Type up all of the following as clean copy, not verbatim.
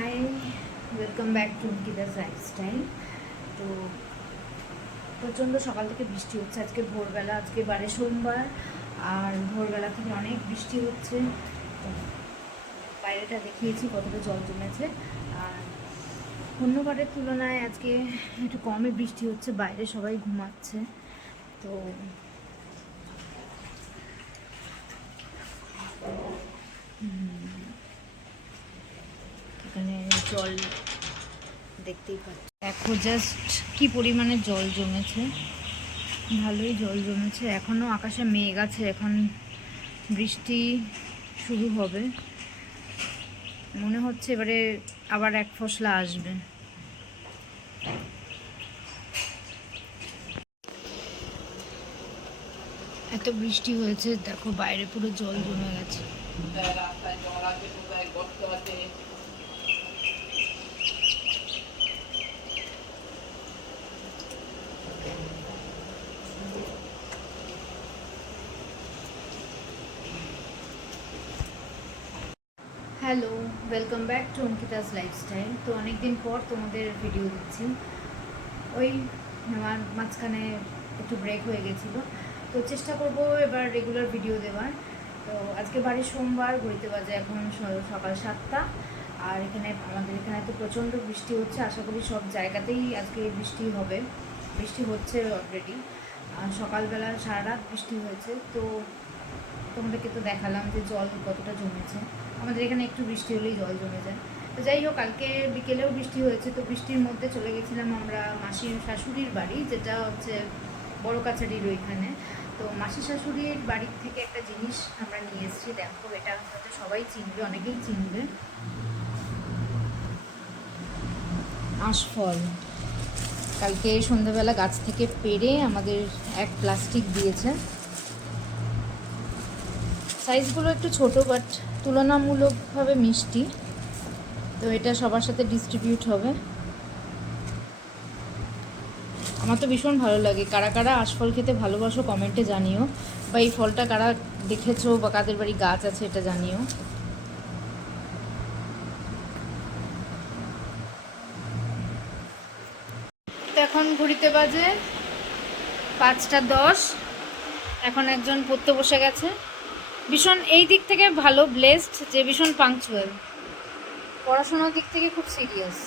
High, welcome back to Ankita's lifestyle. তো প্রচণ্ড সকাল থেকে বৃষ্টি হচ্ছে আজকে ভোরবেলা, আজকে বারে সোমবার, আর ভোরবেলা থেকে অনেক বৃষ্টি হচ্ছে। তো বাইরেটা দেখিয়েছি কতটা জল জমেছে, আর অন্যবারের তুলনায় আজকে একটু কমই বৃষ্টি হচ্ছে, বাইরে সবাই ঘুমাচ্ছে। তো এখানে জল দেখতেই পাচ্ছি, দেখো জাস্ট কি পরিমাণে জল জমেছে, ভালোই জল জমেছে। এখনও আকাশে মেঘ আছে, এখন বৃষ্টি শুরু হবে মনে হচ্ছে, এবারে আবার এক ফসলা আসবে। এত বৃষ্টি হয়েছে, দেখো বাইরে পুরো জল জমে গেছে। Hello, welcome back to Ankita's lifestyle. তো অনেকদিন পর তোমাদের ভিডিও দিচ্ছি। ওই আমার মাঝখানে একটু ব্রেক হয়ে গেছিলো, তো চেষ্টা করব এবার রেগুলার ভিডিও দেওয়ার। তো আজকে বাড়ির সোমবার, ঘড়িতে বাজে এখন সকাল 7টা। আর আমাদের এখানে তো প্রচণ্ড বৃষ্টি হচ্ছে, আশা করি সব জায়গাতেই আজকে বৃষ্টি হবে, বৃষ্টি হচ্ছে অলরেডি। সকালবেলা সারা রাত বৃষ্টি হয়েছে। তো তোমাদেরকে তো দেখালাম যে জল কতটা জমেছে, আমাদের এখানে একটু বৃষ্টি হলেই জল জমে যায়। তো যাই হোক, কালকে বিকেলেও বৃষ্টি হয়েছে, তো বৃষ্টির মধ্যে চলে গেছিলাম আমরা মাসির শাশুড়ির বাড়ি, যেটা হচ্ছে বড় কাছারির ওইখানে। তো মাসি শাশুড়ির বাড়ির থেকে একটা জিনিস আমরা নিয়ে এসেছি, দেখো এটা হয়তো সবাই চিনবে, অনেকেই চিনবে। আশফল কালকে সন্ধ্যাবেলা গাছ থেকে পেড়ে আমাদের এক প্লাস্টিক দিয়েছে। সাইজগুলো একটু ছোট, বাট তুলনামূলকভাবে মিষ্টি। তো এটা সবার সাথে ডিস্ট্রিবিউট হবে। আমার তো ভীষণ ভালো লাগে। কারা কারা আশফল খেতে ভালোবাসো কমেন্টে জানিও, বা এই ফলটা কারা দেখেছো বা কাদের বাড়ি গাছ আছে এটা জানিও। তো এখন ঘড়িতে বাজে 5টা 10। এখন একজন পড়তে বসে গেছে, ভীষণ এই দিক থেকে ভালো ব্লেসড যে ভীষণ পাংচুয়াল, পড়াশোনার দিক থেকে খুব সিরিয়াস।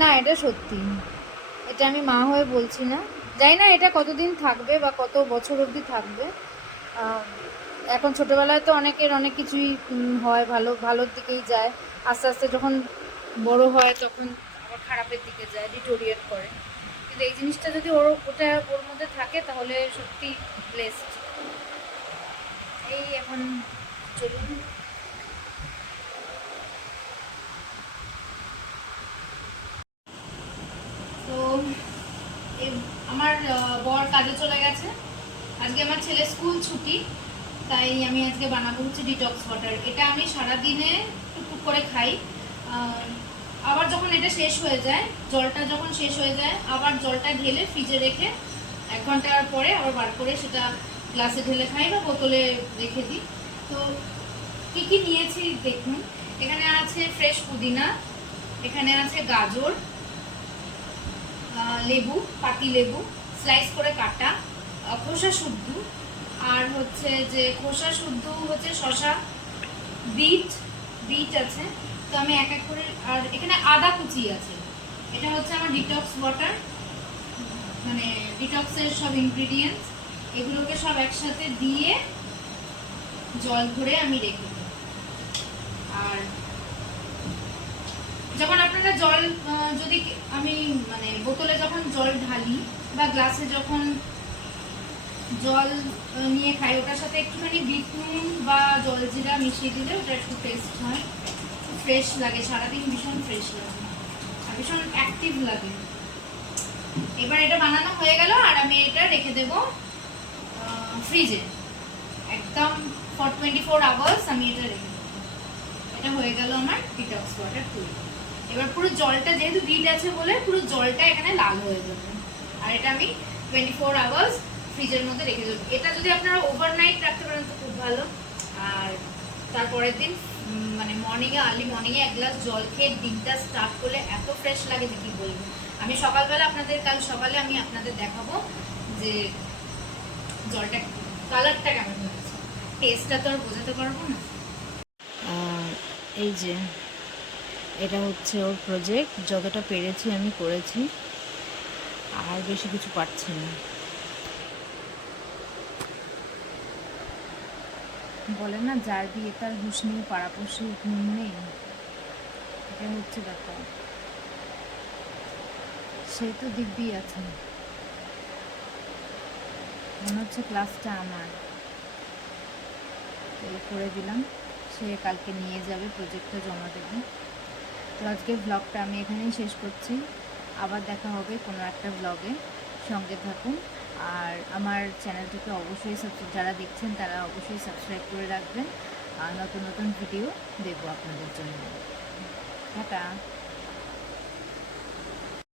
না, এটা সত্যি, এটা আমি মা হয়ে বলছি না। জানি না এটা কতদিন থাকবে বা কত বছর অবধি থাকবে। এখন ছোটোবেলায় তো অনেকের অনেক কিছুই হয়, ভালোর দিকেই যায়, আস্তে আস্তে যখন বড় হয় তখন আবার খারাপের দিকে যায়, ডিটোরিয়েট করে। কিন্তু এই জিনিসটা যদি ওর মধ্যে থাকে তাহলে সত্যি ব্লেসড। এই এখন চলুন। তো আমার বর কাজে চলে গেছে, আজকে আমার ছেলে স্কুল ছুটি, তাই আমি আজকে বানাবো হচ্ছে ডিটক্স ওয়াটার। এটা আমি সারাদিনে টুকটুক করে খাই। আবার যখন এটা শেষ হয়ে যায়, জলটা যখন শেষ হয়ে যায়, আবার জলটা ঢেলে ফ্রিজে রেখে 1 ঘন্টা পরে আবার বার করে সেটা গ্লাসে ঢেলে খাই বা বোতলে রেখে দিই। তো কী কী নিয়েছি দেখুন। এখানে আছে ফ্রেশ পুদিনা, এখানে আছে গাজর, লেবু, পাতি লেবু স্লাইস করে কাটা, খোসা শুদ্ধ, আর হচ্ছে যে খোসা শুদ্ধ হচ্ছে শসা, বিট আছে। তো আমি এক এক করে, আর এখানে আদা কুচি আছে। এটা হচ্ছে আমার ডিটক্স ওয়াটার, মানে ডিটক্সের সব ইনগ্রিডিয়েন্টস, এগুলোকে সব একসাথে দিয়ে জল ভরে আমি রেখে দিই। আর যখন আপনারা জল যদি আমি মানে বোতলে যখন জল ঢালি বা গ্লাসে যখন জল নিয়ে খাই, ওটার সাথে একটুখানি বিট নুন বা জলজিরা মিশিয়ে দিলে ওটা একটু টেস্ট হয়, ফ্রেশ লাগে, সারাদিন ভীষণ ফ্রেশ লাগে আর ভীষণ অ্যাক্টিভ লাগে। এবার এটা বানানো হয়ে গেল, আর আমি এটা রেখে দেব ফ্রিজে একদম ফর 24 আওয়ার্স। আমি এটা রেখে দেবো। এটা হয়ে গেল আমার ডিটক্স ওয়াটার তৈরি। এবার পুরো জলটা, যেহেতু বিট আছে বলে পুরো জলটা এখানে লাল হয়ে যাবে, আর এটা আমি 24 আওয়ার্স ফ্রিজের মধ্যে রেখে দেবো। এটা যদি আপনারা ওভারনাইট রাখতে পারেন তো খুব ভালো। আর তারপরের দিন মানে মর্নিংয়ে আর্লি মর্নিংয়ে এক গ্লাস জল খেয়ে দিনটা স্টার্ট করলে এত ফ্রেশ লাগে যে কী বলবো। আমি সকালবেলা কাল সকালে আমি আপনাদের দেখাবো যে জলটা কালারটা কেমন হয়েছে, টেস্টটা তো আর বোঝাতে পারবো না। এই যে এটা হচ্ছে ওর প্রজেক্ট, যতটা পেরেছি আমি করেছি, আর বেশি কিছু পারছি না। বলে না যার বিয়ে তার হুঁশ নেই, পাড়াপড়শি ঘুম নেই, এটা হচ্ছে ব্যাপার। সে তো দিব্যি আছে, মনে হচ্ছে ক্লাসটা আমার। এই করে দিলাম, সে কালকে নিয়ে যাবে, প্রজেক্টটা জমা দেবে। তো আজকের ব্লগটা আমি এখানেই শেষ করছি, আবার দেখা হবে কোনো একটা ব্লগে, সঙ্গে থাকুন। আর আমার চ্যানেলটাকে অবশ্যই যারা দেখছেন তারা অবশ্যই সাবস্ক্রাইব করে রাখবেন, আর নতুন নতুন ভিডিও দেবো আপনাদের জন্য। টাটা।